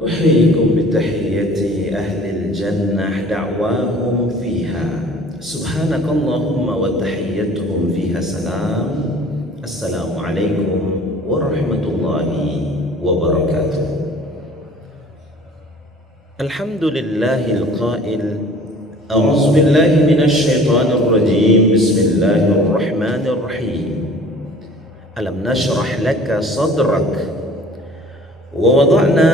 أحييكم بتحية أهل الجنة دعواهم فيها سبحانك اللهم وتحيتهم فيها سلام. السلام عليكم ورحمة الله وبركاته. الحمد لله القائل أعوذ بالله من الشيطان الرجيم بسم الله الرحمن الرحيم ألم نشرح لك صدرك ووضعنا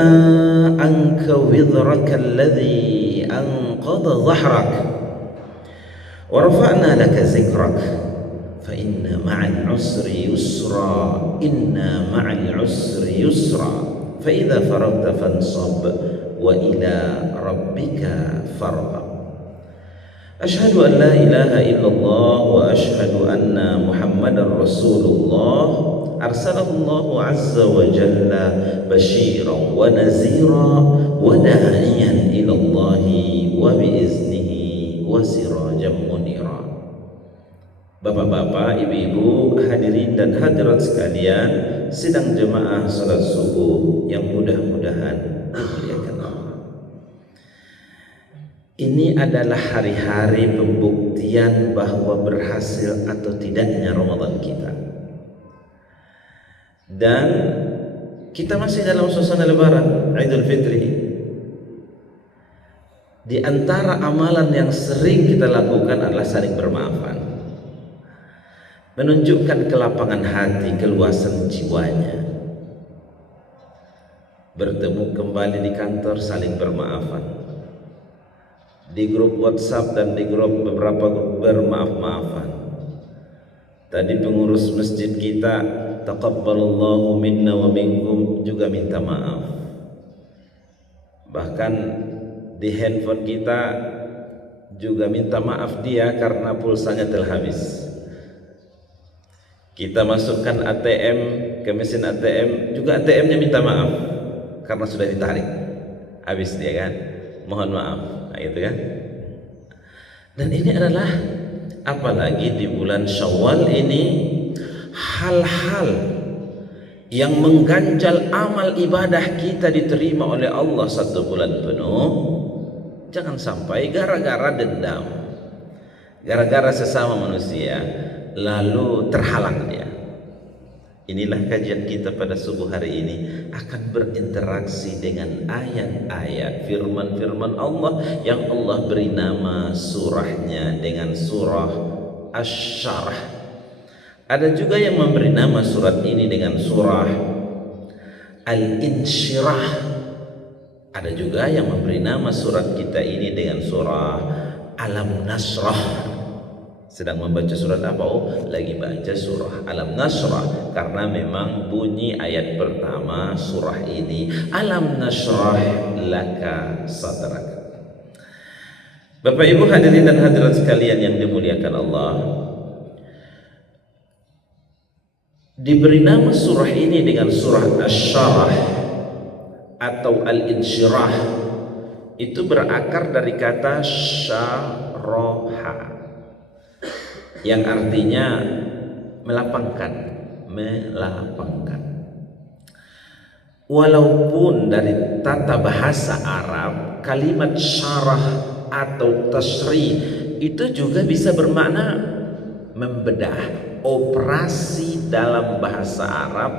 عنك وزرك الذي أنقض ظهرك ورفعنا لك ذكرك فإن مع العسر يسرا إن مع العسر يسرا فإذا فرغت فانصب وإلى ربك فارغب. أشهد أن لا إله إلا الله وأشهد أن محمدا رسول الله أرسله الله عز وجل بشيرا ونذيرا وداعيا إلى الله وبإذنه وسراجا منيرا. Bapak-bapak, ibu-ibu, hadirin dan hadirat sekalian, sidang jemaah salat subuh yang mudah-mudahan dimuliakan Allah. Ini adalah hari-hari pembuktian bahwa berhasil atau tidaknya Ramadan kita. Dan kita masih dalam suasana lebaran Idul Fitri. Di antara amalan yang sering kita lakukan adalah saling bermaafan, menunjukkan kelapangan hati, keluasan jiwanya. Bertemu kembali di kantor, saling bermaafan. Di grup WhatsApp dan di grup beberapa bermaaf-maafan. Tadi pengurus masjid kita, taqabbalallahu minna wa minkum, juga minta maaf. Bahkan di handphone kita juga minta maaf dia karena pulsanya telah habis. Kita masukkan ATM ke mesin ATM, juga ATM-nya minta maaf karena sudah ditarik, habis dia kan, mohon maaf. Nah, gitu kan. Dan ini adalah, apalagi di bulan Syawal ini, hal-hal yang mengganjal amal ibadah kita diterima oleh Allah satu bulan penuh. Jangan sampai gara-gara dendam, gara-gara sesama manusia, lalu terhalang dia. Inilah kajian kita pada subuh hari ini, akan berinteraksi dengan ayat-ayat firman-firman Allah yang Allah beri nama surahnya dengan surah Asy-Syarah. Ada juga yang memberi nama surat ini dengan surah Al-Insyirah. Ada juga yang memberi nama surat kita ini dengan surah Alam Nasrah. Sedang membaca surat apa? Oh, lagi baca surah Alam Nasrah, karena memang bunyi ayat pertama surah ini, Alam Nasrah laka sadrak. Bapak Ibu hadirin dan hadirat sekalian yang dimuliakan Allah, diberi nama surah ini dengan surah Asy-Syarah atau Al-Insyirah, itu berakar dari kata syaraha, yang artinya melapangkan, melapangkan. Walaupun dari tata bahasa Arab kalimat syarah atau tasri itu juga bisa bermakna membedah. Operasi dalam bahasa Arab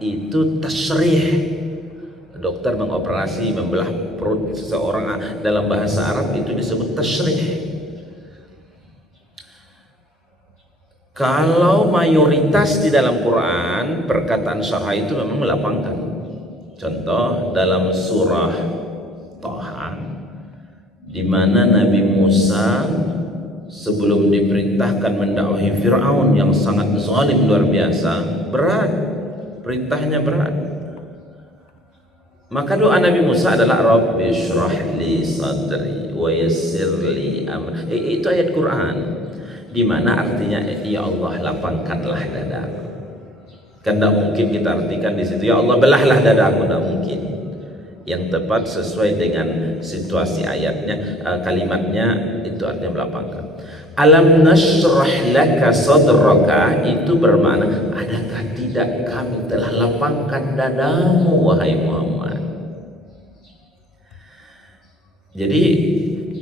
itu tasrih. Dokter mengoperasi, membelah perut seseorang, dalam bahasa Arab itu disebut tasrih. Kalau mayoritas di dalam Quran, perkataan syarah itu memang melapangkan. Contoh dalam surah Thaha, di mana Nabi Musa sebelum diperintahkan mendakwahi Fir'aun yang sangat zalim luar biasa, berat, perintahnya berat. Maka doa Nabi Musa adalah Rabbi shrah li sadri wa yassir li amri. Itu ayat Quran, di mana artinya, ya Allah lapangkanlah dadaku. Kan tidak mungkin kita artikan di situ, ya Allah belahlah dadaku, tidak mungkin. Yang tepat sesuai dengan situasi ayatnya, kalimatnya itu artinya melapangkan. Alam nashrah laka sadraka itu bermakna, adakah tidak kami telah lapangkan dadamu wahai Muhammad. Jadi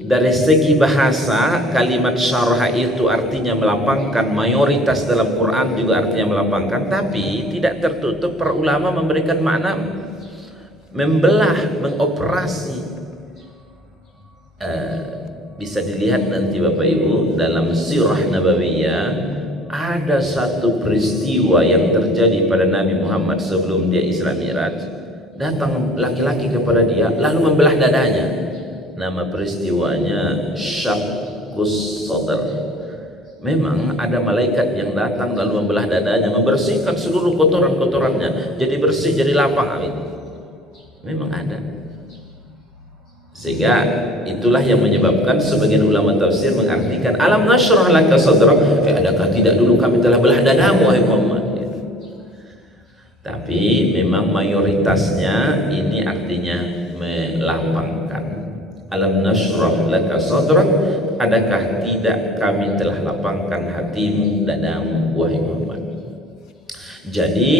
dari segi bahasa kalimat syarha itu artinya melapangkan, mayoritas dalam Quran juga artinya melapangkan, tapi tidak tertutup para ulama memberikan makna membelah, mengoperasi. Bisa dilihat nanti Bapak Ibu dalam sirah nabawiyah ada satu peristiwa yang terjadi pada Nabi Muhammad sebelum dia Isra Mi'raj. Datang laki-laki kepada dia lalu membelah dadanya. Nama peristiwanya Syaqqus Sadr. Memang ada malaikat yang datang lalu membelah dadanya, membersihkan seluruh kotoran-kotorannya, jadi bersih, jadi lapang. Memang ada. Sehingga itulah yang menyebabkan sebagian ulama tafsir mengartikan alam nashrah laka sadrak, adakah tidak dulu kami telah belah dadamu wahai Muhammad. Tapi memang mayoritasnya ini artinya melapangkan. Alam nashrah laka sadrak, adakah tidak kami telah lapangkan hatimu, dadamu wahai Muhammad. Jadi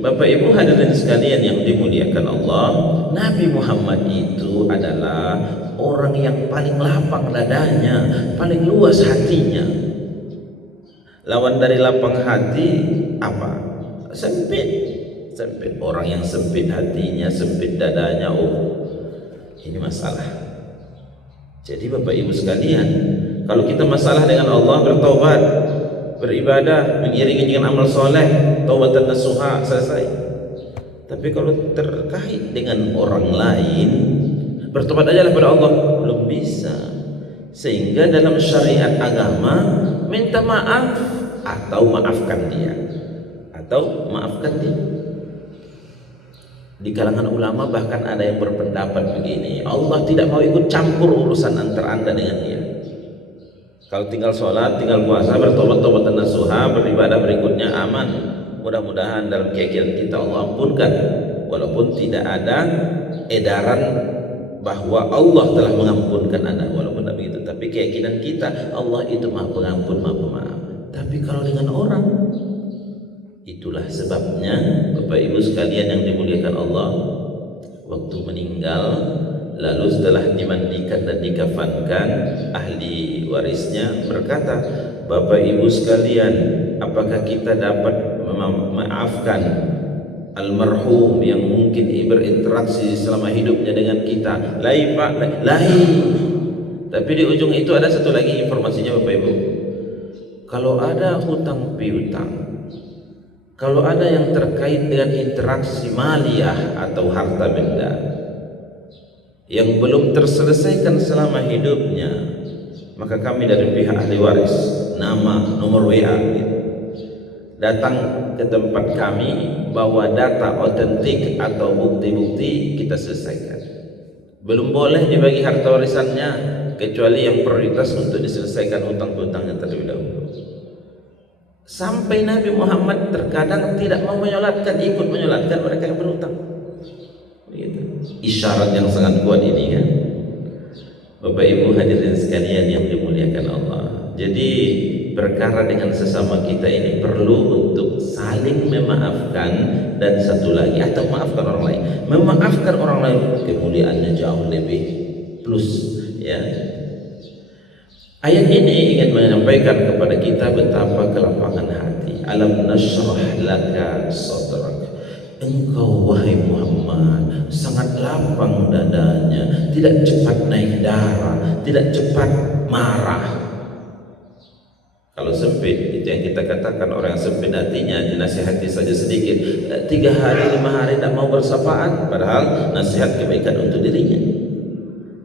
Bapak Ibu hadirin sekalian yang dimuliakan Allah, Nabi Muhammad itu adalah orang yang paling lapang dadanya, paling luas hatinya. Lawan dari lapang hati apa? Sempit. Sempit. Orang yang sempit hatinya, sempit dadanya, ini masalah. Jadi Bapak Ibu sekalian, kalau kita masalah dengan Allah, bertaubat, beribadah, mengiringi dengan amal soleh, taubatan nasuha, selesai. Tapi kalau terkait dengan orang lain, bertobat aja kepada Allah, belum bisa. Sehingga dalam syariat agama minta maaf atau maafkan dia, atau maafkan dia. Di kalangan ulama bahkan ada yang berpendapat begini, Allah tidak mau ikut campur urusan antara anda dengan dia. Kalau tinggal sholat, tinggal puasa, bertobat, tobatan nasuha, beribadah berikutnya aman. Mudah-mudahan dalam keyakinan kita Allah ampunkan. Walaupun tidak ada edaran bahwa Allah telah mengampunkan Anda, walaupun tidak begitu. Tapi keyakinan kita Allah itu Maha Pengampun, Maha Pemaaf. Tapi kalau dengan orang, itulah sebabnya Bapak Ibu sekalian yang dimuliakan Allah, waktu meninggal lalu setelah dimandikan dan dikafankan, ahli warisnya berkata, Bapak Ibu sekalian, apakah kita dapat memaafkan almarhum yang mungkin berinteraksi selama hidupnya dengan kita? Lain Pak, lain. Tapi di ujung itu ada satu lagi informasinya Bapak Ibu, kalau ada hutang piutang, kalau ada yang terkait dengan interaksi maliyah atau harta benda yang belum terselesaikan selama hidupnya, maka kami dari pihak ahli waris, nama, nomor WA gitu, datang ke tempat kami, bawa data otentik atau bukti-bukti, kita selesaikan. Belum boleh dibagi harta warisannya kecuali yang prioritas untuk diselesaikan hutang-hutangnya terlebih dahulu. Sampai Nabi Muhammad terkadang tidak mau menyolatkan, ikut menyolatkan mereka yang berhutang. Begitu. Isyarat yang sangat kuat ini kan, Bapak Ibu hadirin sekalian yang dimuliakan Allah. Jadi perkara dengan sesama kita ini perlu untuk saling memaafkan, dan satu lagi, atau maafkan orang lain. Memaafkan orang lain kemuliaannya jauh lebih plus ya. Ayat ini ingin menyampaikan kepada kita betapa kelapangan hati. Alam nashrah laka sadrak, engkau wahai Muhammad sangat lapang dadanya, tidak cepat naik darah, tidak cepat marah. Kalau sempit, itu yang kita katakan orang yang sempit hatinya, dinasihati saja sedikit, 3 hari 5 hari tidak mau bersafaat, padahal nasihat kebaikan untuk dirinya.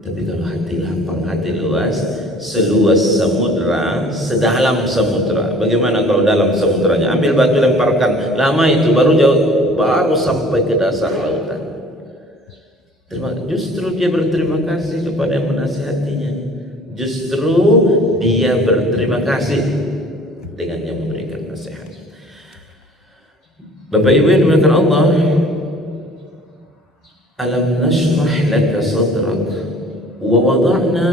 Tapi kalau hati lapang, hati luas, seluas samudra, sedalam samudra. Bagaimana kalau dalam samudranya? Ambil batu lemparkan, lama itu baru jauh, baru sampai ke dasar lautan. Justru dia berterima kasih kepada yang menasihatinya. Justru dia berterima kasih dengan yang memberikan nasihat. Bapak Ibu yang dimuliakan Allah, alam nashrah laka sadrak wa wada'na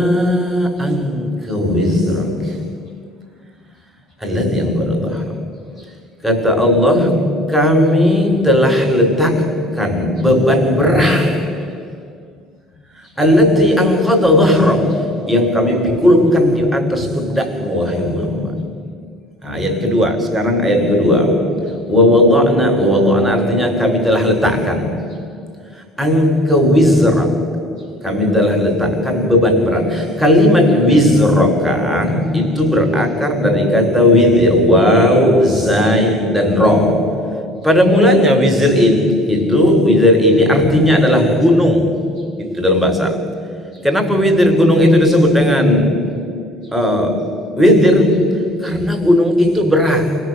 anka wizrak alladhi anqadha dhahrak. Kata Allah, kami telah letakkan beban berat allati anqadha dhahrak, yang kami pikulkan di atas pundakmu wahai Muhammad. Ayat kedua, sekarang ayat kedua. Wa wada'na artinya kami telah letakkan. Anka wizra, kami telah letakkan beban berat. Kalimat wizraka itu berakar dari kata wizr, waw, zai dan ro. Pada mulanya wizr ini artinya adalah gunung, itu dalam bahasa. Kenapa wizr gunung itu disebut dengan wizr? Karena gunung itu berat.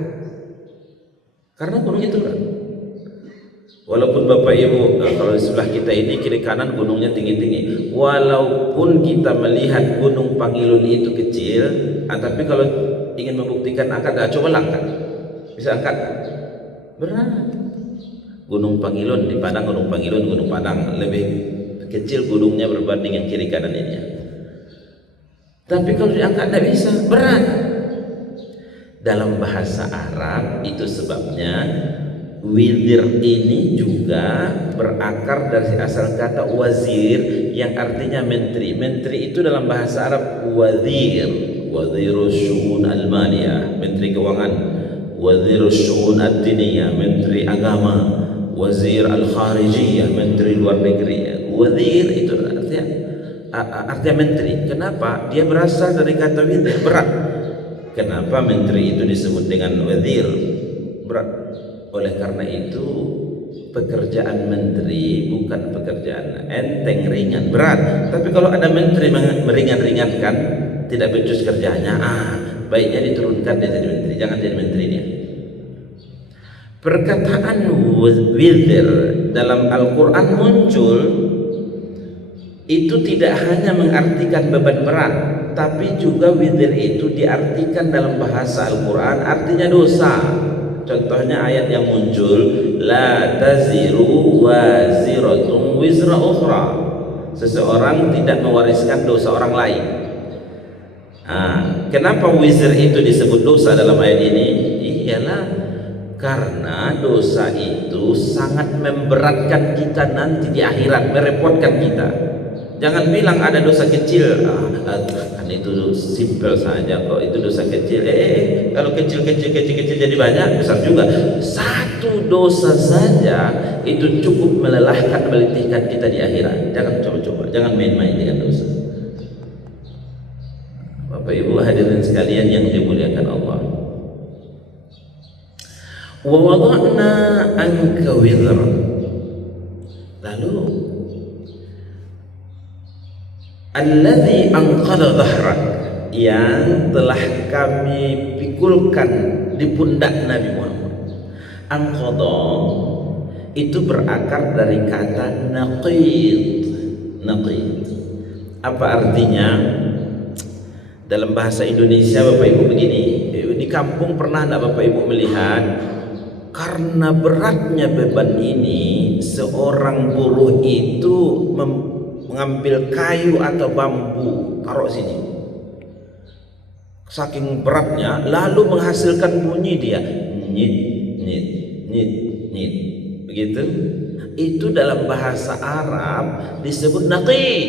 Walaupun Bapak Ibu, kalau di sebelah kita ini kiri kanan gunungnya tinggi-tinggi, walaupun kita melihat Gunung Pangilun itu kecil, tapi kalau ingin membuktikan angkat, coba angkat, bisa angkat, berat. Gunung Pangilun di Padang, Gunung Padang lebih kecil gunungnya berbanding yang kiri kanan ini. Tapi kalau diangkat tidak bisa, berat. Dalam bahasa Arab itu sebabnya wizir ini juga berakar dari asal kata wazir yang artinya menteri. Menteri itu dalam bahasa Arab wazir, wazirus syu'un al-maliyah, menteri keuangan, wazirus syu'un ad-diniyah, menteri agama, wazir al-kharijiyah, menteri luar negeri. Wazir itu artinya menteri. Kenapa? Dia berasal dari kata wizir, berat. Kenapa menteri itu disebut dengan wazir? Berat. Oleh karena itu pekerjaan menteri bukan pekerjaan enteng, ringan, berat. Tapi kalau ada menteri meringan-ringankan, tidak becus kerjanya, baiknya diturunkan dia jadi menteri, jangan jadi menteri dia. Perkataan wizr dalam Al-Quran muncul itu tidak hanya mengartikan beban berat, tapi juga wizr itu diartikan dalam bahasa Al-Quran artinya dosa. Contohnya ayat yang muncul, la taziru waziratun wizra ukhra, seseorang tidak mewariskan dosa orang lain. Kenapa wizr itu disebut dosa dalam ayat ini? Iyalah karena dosa itu sangat memberatkan kita nanti di akhirat, merepotkan kita. Jangan bilang ada dosa kecil, kan itu simpel saja kok, itu dosa kecil. Kalau kecil jadi banyak, besar juga. Satu dosa saja itu cukup melelahkan, meletihkan kita di akhirat. Jangan coba-coba, jangan main-main dengan dosa. Bapak Ibu hadirin sekalian yang dimuliakan Allah. Wa wada'na anka wizra. Lalu alladzi anqadha dhahrak, yang telah kami pikulkan di pundak Nabi Muhammad. Anqadha itu berakar dari kata naqid. Apa artinya? Dalam bahasa Indonesia Bapak Ibu begini, di kampung pernah enggak Bapak Ibu melihat, karena beratnya beban ini seorang buruh itu mengambil kayu atau bambu taruh sini, saking beratnya, lalu menghasilkan bunyi dia nyit nyit nyit nyit, begitu. Itu dalam bahasa Arab disebut naqid,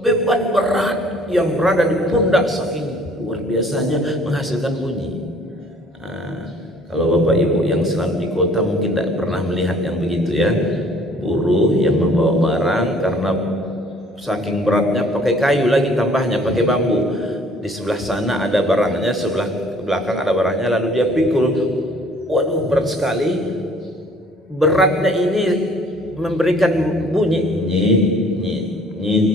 beban berat yang berada di pundak, saking luar biasanya menghasilkan bunyi. Kalau Bapak Ibu yang selalu di kota mungkin tidak pernah melihat yang begitu ya, buruh yang membawa barang karena saking beratnya pakai kayu, lagi tambahnya pakai bambu. Di sebelah sana ada barangnya, sebelah belakang ada barangnya, lalu dia pikul. Waduh, berat sekali. Beratnya ini memberikan bunyi nyit nyit nyit.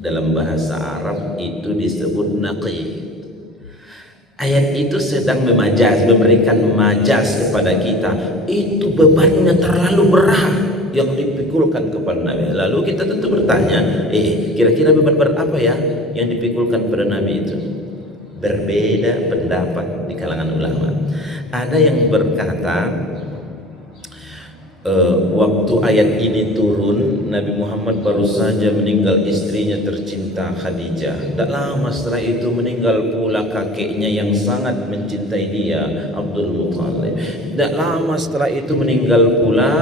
Dalam bahasa Arab itu disebut naqid. Ayat itu sedang memberikan majaz kepada kita. Itu bebannya terlalu berat yang dipikulkan kepada Nabi. Lalu kita tentu bertanya, kira-kira beban berat apa ya yang dipikulkan kepada Nabi itu? Berbeda pendapat di kalangan ulama. Ada yang berkata Waktu ayat ini turun, Nabi Muhammad baru saja meninggal istrinya tercinta Khadijah. Tak lama setelah itu meninggal pula kakeknya yang sangat mencintai dia, Abdul Muthalib. Tak lama setelah itu meninggal pula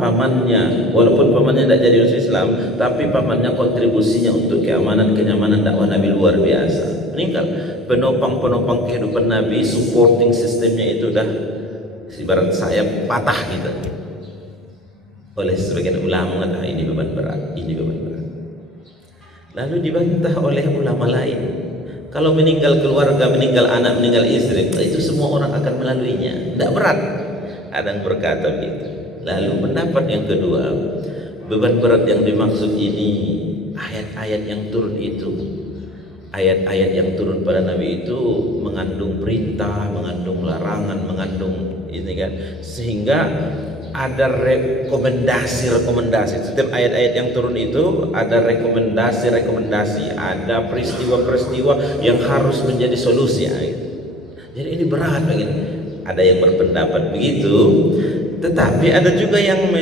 pamannya. Walaupun pamannya tidak jadi Muslim Islam, tapi pamannya kontribusinya untuk kenyamanan dakwah Nabi luar biasa. Meninggal. Penopang kehidupan Nabi, supporting sistemnya itu dah ibarat saya patah gitu. Oleh sebagian ulama mengatakan ini beban berat, ini beban berat. Lalu dibantah oleh ulama lain. Kalau meninggal keluarga, meninggal anak, meninggal istri, itu semua orang akan melaluinya. Tidak berat. Ada yang berkata begitu. Lalu pendapat yang kedua, beban berat yang dimaksud ini ayat-ayat yang turun itu. Ayat-ayat yang turun pada Nabi itu mengandung perintah, mengandung larangan, mengandung ini kan, sehingga ada rekomendasi. Setiap ayat-ayat yang turun itu ada rekomendasi, ada peristiwa-peristiwa yang harus menjadi solusi. Jadi ini berat begini. Ada yang berpendapat begitu, tetapi ada juga yang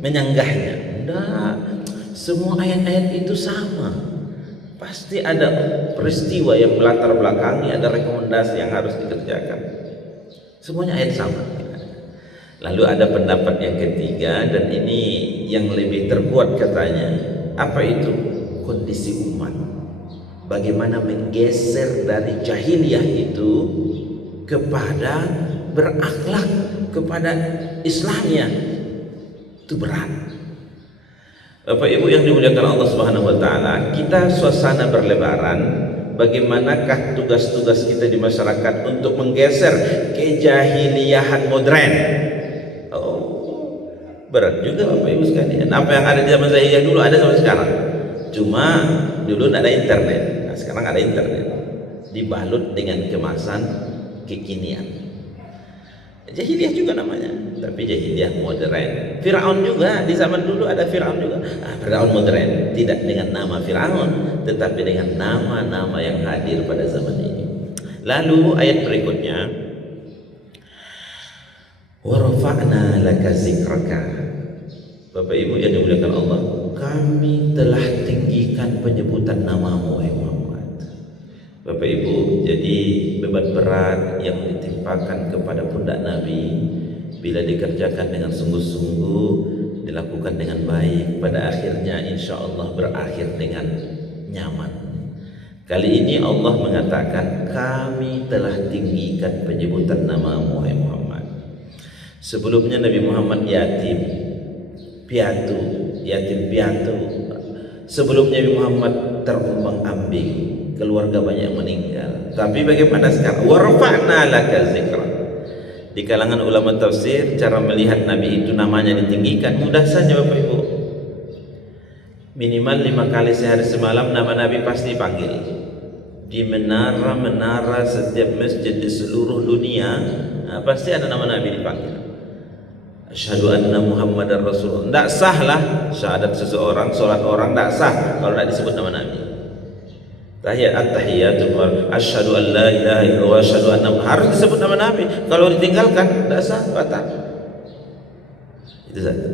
menyanggahnya. Nah, semua ayat-ayat itu sama. Pasti ada peristiwa yang melatar belakangi, ada rekomendasi yang harus dikerjakan. Semuanya ayat sama. Lalu ada pendapat yang ketiga, dan ini yang lebih terkuat katanya. Apa itu? Kondisi umat. Bagaimana menggeser dari jahiliyah itu kepada berakhlak, kepada Islamnya. Itu berat. Bapak Ibu yang dimuliakan Allah Subhanahu wa taala, kita suasana berlebaran, bagaimanakah tugas-tugas kita di masyarakat untuk menggeser kejahiliahan modern? Berat juga Bapak Ibu sekalian. Apa yang ada di zaman jahiliyah dulu ada sampai sekarang. Cuma dulu tidak ada internet. Nah, sekarang ada internet. Dibalut dengan kemasan kekinian. Jahiliyah juga namanya, tapi jahiliyah modern. Firaun juga di zaman dulu ada Firaun juga. Firaun modern, tidak dengan nama Firaun, tetapi dengan nama-nama yang hadir pada zaman ini. Lalu ayat berikutnya, wa rafa'na laka zikraka. Bapak Ibu yang dimuliakan Allah, kami telah tinggikan penyebutan namamu wahai Muhammad. Bapak Ibu, jadi beban berat yang ditimpakan kepada pundak Nabi bila dikerjakan dengan sungguh-sungguh, dilakukan dengan baik, pada akhirnya insya Allah berakhir dengan nyaman. Kali ini Allah mengatakan kami telah tinggikan penyebutan namamu wahai Muhammad. Sebelumnya Nabi Muhammad yatim piatu. Sebelumnya Nabi Muhammad terombang-ambing, keluarga banyak meninggal. Tapi bagaimana sekarang? Warfa'na laka zikra. Di kalangan ulama tafsir, cara melihat Nabi itu namanya ditinggikan mudah saja Bapak Ibu. Minimal 5 kali sehari semalam nama Nabi pasti panggil. Di menara-menara setiap masjid di seluruh dunia, pasti ada nama Nabi dipanggil. Asyhadu anna Muhammadar Rasulullah. Tidak sah lah syahadat seseorang, sholat orang tidak sah kalau tidak disebut nama Nabi. Tahiyatul asyhadu an la ilaha illallah wa asyhadu anna, harus disebut nama Nabi. Kalau ditinggalkan tidak sah, batal. Itu saja.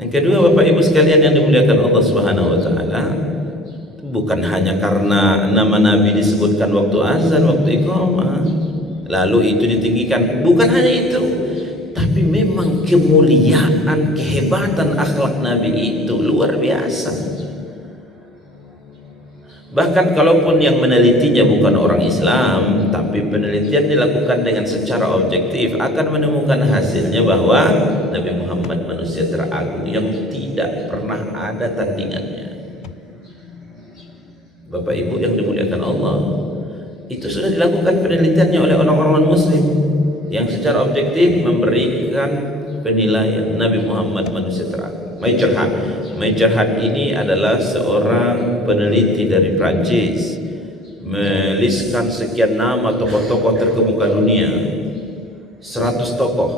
Yang kedua Bapak Ibu sekalian yang dimuliakan Allah Subhanahu wa taala, bukan hanya karena nama Nabi disebutkan waktu azan, waktu iqamah, lalu itu ditinggikan, bukan hanya itu, tapi memang kemuliaan, kehebatan akhlak Nabi itu luar biasa. Bahkan kalaupun yang menelitinya bukan orang Islam, tapi penelitian dilakukan dengan secara objektif, akan menemukan hasilnya bahwa Nabi Muhammad manusia teragung yang tidak pernah ada tandingannya. Bapak Ibu yang dimuliakan Allah, itu sudah dilakukan penelitiannya oleh orang-orang Muslim yang secara objektif memberikan penilaian Nabi Muhammad manusia teragung. Major Hart ini adalah seorang peneliti dari Prancis, meliskan sekian nama tokoh-tokoh terkemuka dunia, 100 tokoh,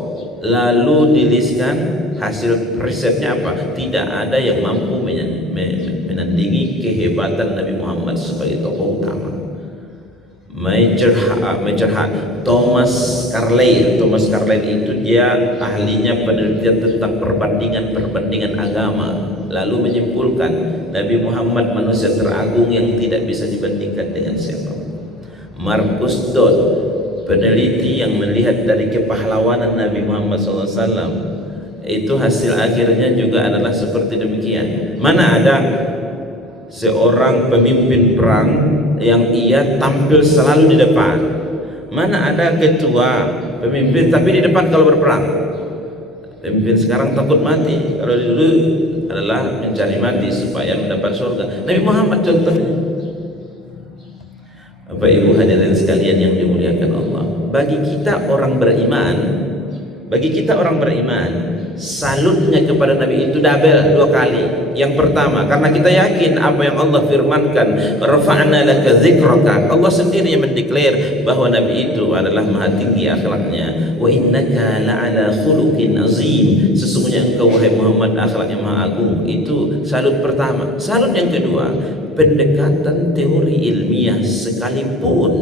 lalu diliskan hasil risetnya apa? Tidak ada yang mampu menandingi kehebatan Nabi Muhammad sebagai tokoh utama. Major Heart, Thomas Carlyle. Thomas Carlyle itu dia ahlinya penelitian tentang perbandingan agama, lalu menyimpulkan Nabi Muhammad manusia teragung yang tidak bisa dibandingkan dengan siapa. Marcus Dodd, peneliti yang melihat dari kepahlawanan Nabi Muhammad SAW, itu hasil akhirnya juga adalah seperti demikian. Mana ada seorang pemimpin perang yang ia tampil selalu di depan, mana ada ketua pemimpin tapi di depan kalau berperang. Pemimpin sekarang takut mati, kalau dulu adalah mencari mati supaya mendapat surga. Nabi Muhammad contohnya. Bapak Ibu hadirin sekalian yang dimuliakan Allah, bagi kita orang beriman, salutnya kepada Nabi itu double, 2 kali. Yang pertama, karena kita yakin apa yang Allah firmankan, rafa'na laka dzikraka. Allah sendiri yang mendeklar bahwa Nabi itu adalah maha tinggi akhlaknya. Wa innaka la'ala khuluqin azim. Sesungguhnya engkau wahai Muhammad akhlaknya maha agung. Itu salut pertama. Salut yang kedua, pendekatan teori ilmiah sekalipun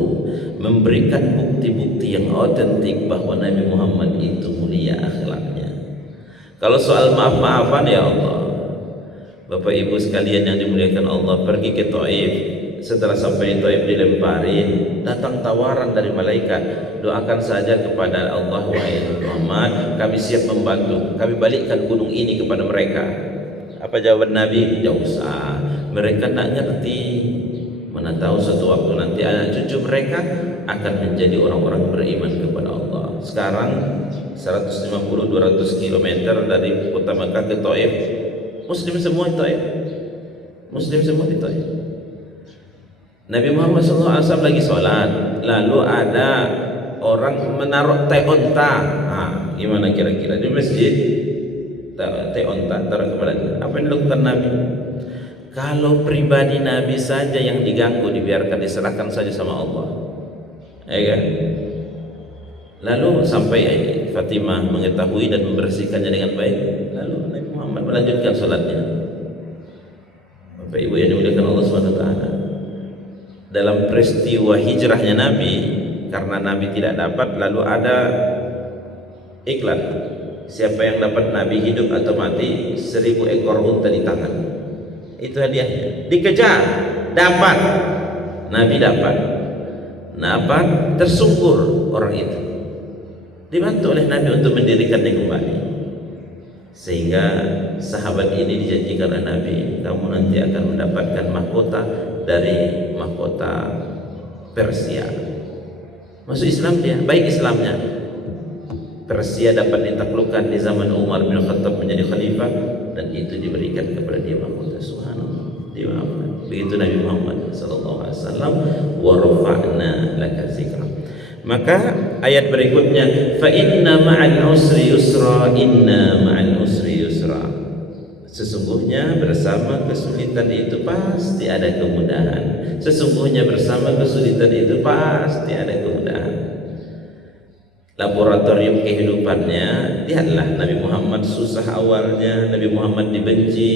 memberikan bukti-bukti yang otentik bahwa Nabi Muhammad itu mulia akhlaknya. Kalau soal maaf-maafan, ya Allah, Bapak Ibu sekalian yang dimuliakan Allah, pergi ke Taif. Setelah sampai di Taif dilempari, datang tawaran dari malaikat, doakan saja kepada Allah wahai Muhammad, kami siap membantu, kami balikkan gunung ini kepada mereka. Apa jawaban Nabi? Tidak usah, mereka tak ngerti. Mana tahu suatu waktu nanti anak cucu mereka akan menjadi orang-orang beriman kepada Allah. Sekarang 150-200 km dari kota Makkah ke Taif, Muslim semua di Taif. Nabi Muhammad SAW lagi sholat, lalu ada orang menaruh teh onta. Gimana kira-kira di masjid? Teh onta taruh kepalanya. Apa yang dilakukan Nabi? Kalau pribadi Nabi saja yang diganggu, dibiarkan, diserahkan saja sama Allah, ya kan? Lalu sampai Fatimah mengetahui dan membersihkannya dengan baik, lalu Nabi Muhammad melanjutkan sholatnya. Bapak Ibu yang dimuliakan Allah SWT, dalam peristiwa hijrahnya Nabi, karena Nabi tidak dapat, lalu ada iklan, siapa yang dapat Nabi hidup atau mati, 1000 ekor unta di tangan. Itu hadiahnya. Dikejar, dapat, Nabi dapat, tersungkur orang itu, dibantu oleh Nabi untuk mendirikannya kembali. Sehingga sahabat ini dijanjikan oleh Nabi, kamu nanti akan mendapatkan mahkota dari mahkota Persia. Masuk Islam dia, baik Islamnya. Persia dapat ditaklukkan di zaman Umar bin Khattab menjadi khalifah, dan itu diberikan kepada dia mahkota. Subhanallah, dimaafkan. Begitu Nabi Muhammad SAW. Wa rafa'na laka dzikra. Maka ayat berikutnya, fa inna ma'al usri yusra, inna ma'al usri yusra. Sesungguhnya bersama kesulitan itu pasti ada kemudahan. Sesungguhnya bersama kesulitan itu pasti ada kemudahan. Laboratorium kehidupannya, lihatlah Nabi Muhammad susah awalnya, Nabi Muhammad dibenci.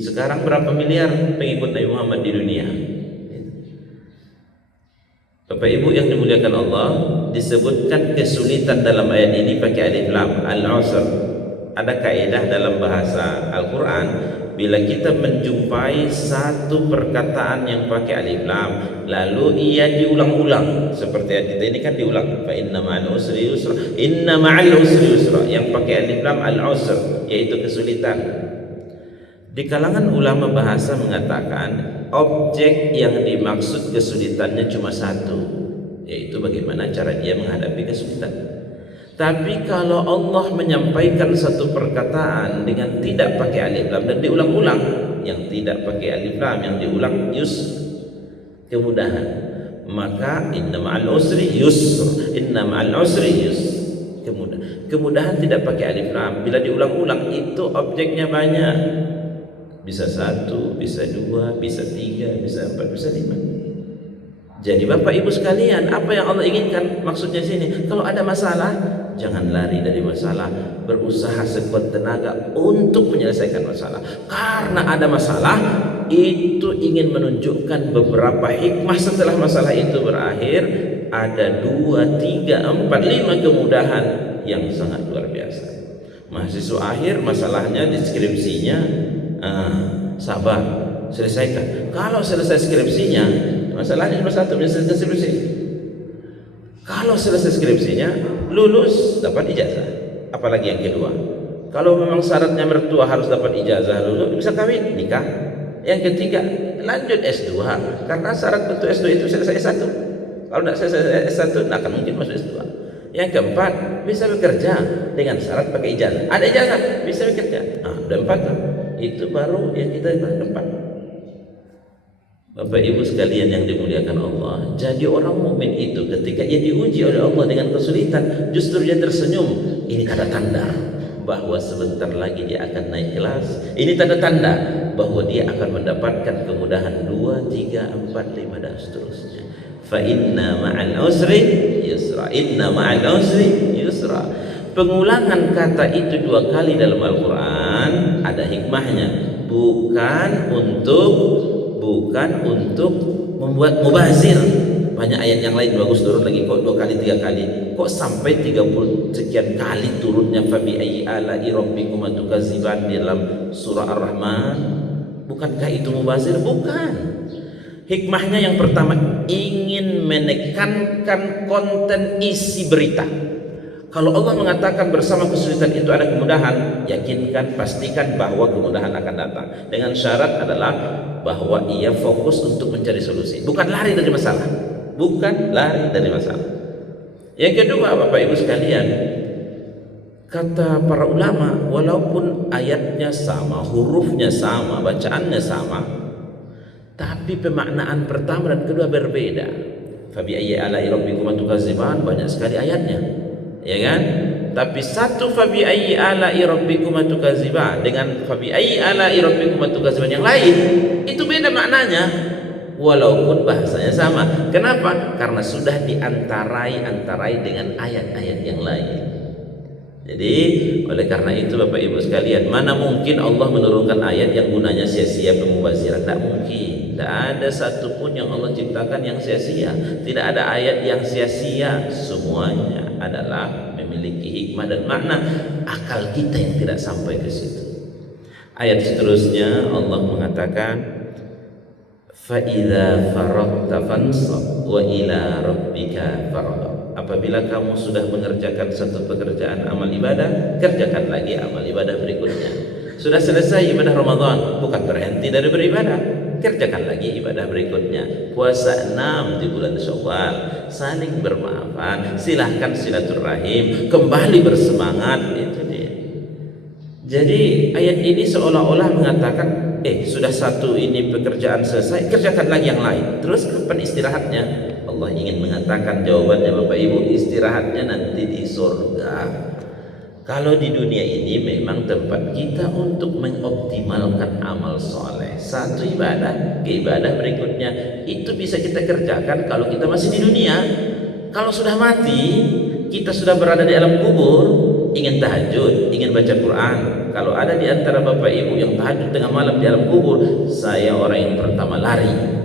Sekarang berapa miliar pengikut Nabi Muhammad di dunia? Bapak Ibu yang dimuliakan Allah, disebutkan kesulitan dalam ayat ini pakai alif lam, al-usr. Ada kaidah dalam bahasa Al-Quran, bila kita menjumpai satu perkataan yang pakai alif lam, lalu ia diulang-ulang, seperti ayat kita ini kan diulang, fa inna ma'al usri yusra, inna ma'al usri yusra, yang pakai alif lam al-usr, yaitu kesulitan. Di kalangan ulama bahasa mengatakan objek yang dimaksud kesulitannya cuma satu, yaitu bagaimana cara dia menghadapi kesulitan. Tapi kalau Allah menyampaikan satu perkataan dengan tidak pakai alif lam dan diulang-ulang, yang tidak pakai alif lam, yang diulang kemudahan, maka inna ma'al usri yusr, inna ma'al usri yusr, kemudahan tidak pakai alif lam. Bila diulang-ulang itu objeknya banyak, bisa 1, bisa 2, bisa 3, bisa 4, bisa 5. Jadi Bapak Ibu sekalian, apa yang Allah inginkan maksudnya sini, kalau ada masalah jangan lari dari masalah, berusaha sekuat tenaga untuk menyelesaikan masalah. Karena ada masalah, itu ingin menunjukkan beberapa hikmah setelah masalah itu berakhir. Ada 2, 3, 4, 5 kemudahan yang sangat luar biasa. Mahasiswa akhir masalahnya di skripsinya, sabar, selesaikan. Kalau selesai skripsinya, masalahnya cuma satu, selesai skripsi. Kalau selesai skripsinya, lulus, dapat ijazah. Apalagi yang kedua, kalau memang syaratnya mertua harus dapat ijazah dulu, bisa kawin, nikah. Yang ketiga, lanjut S2, karena syarat untuk S2 itu selesai S1. Kalau tidak selesai S1, tidak akan mungkin masuk S2. Yang keempat, bisa bekerja dengan syarat pakai ijazah. Ada ijazah, bisa bekerja. Udah 4, itu baru yang kita tempat. Bapak Ibu sekalian yang dimuliakan Allah, jadi orang mukmin itu ketika ia diuji oleh Allah dengan kesulitan, justru dia tersenyum. Ini tanda-tanda bahwa sebentar lagi dia akan naik kelas. Ini tanda-tanda bahwa dia akan mendapatkan kemudahan 2, 3, 4, 5 dan seterusnya. Fa inna ma'al usri yusra. Inna ma'al usri yusra. Pengulangan kata itu 2 kali dalam Al-Quran ada hikmahnya, bukan untuk membuat mubazir. Banyak ayat yang lain bagus turun lagi kok 2 kali 3 kali, kok sampai 30 sekian kali turunnya fabi ayyi ala'i rabbikuma tukadziban dalam surah Ar-Rahman. Bukankah itu mubazir? Bukan. Hikmahnya yang pertama, ingin menekankan konten isi berita. Kalau Allah mengatakan bersama kesulitan itu ada kemudahan, yakinkan, pastikan bahwa kemudahan akan datang. Dengan syarat adalah bahwa ia fokus untuk mencari solusi, bukan lari dari masalah. Bukan lari dari masalah. Yang kedua, Bapak Ibu sekalian, kata para ulama, walaupun ayatnya sama, hurufnya sama, bacaannya sama, tapi pemaknaan pertama dan kedua berbeda. Fabi ayyi ala'i rabbikuma tukadziban, banyak sekali ayatnya, ya kan? Tapi satu fabi ayyi ala'i rabbikuma tukadziban dengan fabi ayyi ala'i rabbikuma tukadziban yang lain, itu beda maknanya walaupun bahasanya sama. Kenapa? Karena sudah diantarai dengan ayat-ayat yang lain. Jadi oleh karena itu Bapak Ibu sekalian, mana mungkin Allah menurunkan ayat yang gunanya sia-sia pemubaziran? Tidak mungkin. Tidak ada satupun yang Allah ciptakan yang sia-sia. Tidak ada ayat yang sia-sia. Semuanya adalah memiliki hikmah dan makna. Akal kita yang tidak sampai ke situ. Ayat seterusnya Allah mengatakan, فَإِذَا فَرَغْتَ فَانْصَبْ وَإِلَى رَبِّكَ فَارْغَب. Apabila kamu sudah mengerjakan satu pekerjaan amal ibadah, kerjakan lagi amal ibadah berikutnya. Sudah selesai ibadah Ramadan, bukan berhenti dari beribadah, kerjakan lagi ibadah berikutnya. Puasa 6 di bulan Syawal, saling bermaafan, silahkan silaturahim, kembali bersemangat. Itu dia. Jadi ayat ini seolah-olah mengatakan, sudah satu ini pekerjaan selesai, kerjakan lagi yang lain. Terus kapan istirahatnya? Allah ingin mengatakan jawabannya Bapak Ibu, istirahatnya nanti di surga. Kalau di dunia ini memang tempat kita untuk mengoptimalkan amal soleh. Satu ibadah ke ibadah berikutnya, itu bisa kita kerjakan kalau kita masih di dunia. Kalau sudah mati, kita sudah berada di alam kubur, ingin tahajud, ingin baca Quran. Kalau ada di antara Bapak Ibu yang tahajud tengah malam di alam kubur, saya orang yang pertama lari.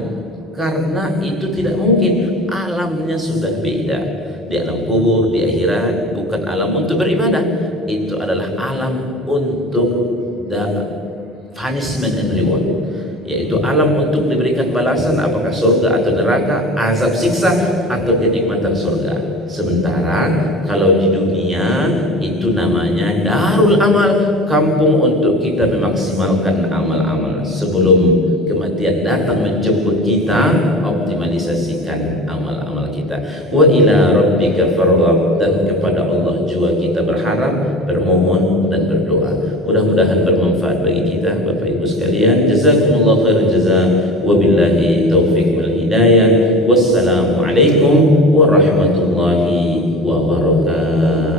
Karena itu tidak mungkin, alamnya sudah beda. Di alam kubur, di akhirat, bukan alam untuk beribadah. Itu adalah alam untuk the punishment and reward, yaitu alam untuk diberikan balasan, apakah surga atau neraka, azab siksa atau kenikmatan surga. Sementara kalau di dunia itu namanya darul amal, kampung untuk kita memaksimalkan amal-amal. Sebelum kematian datang menjemput kita, optimalisasikan amal-amal kita. Wa ila rabbika farghab, dan kepada Allah juga kita berharap, bermohon dan berdoa. Mudah-mudahan bermanfaat bagi kita Bapak Ibu sekalian. Jazakumullah khairan jazaa, wabillahi taufiq wal hidayah. Wassalamualaikum warahmatullahi wabarakatuh.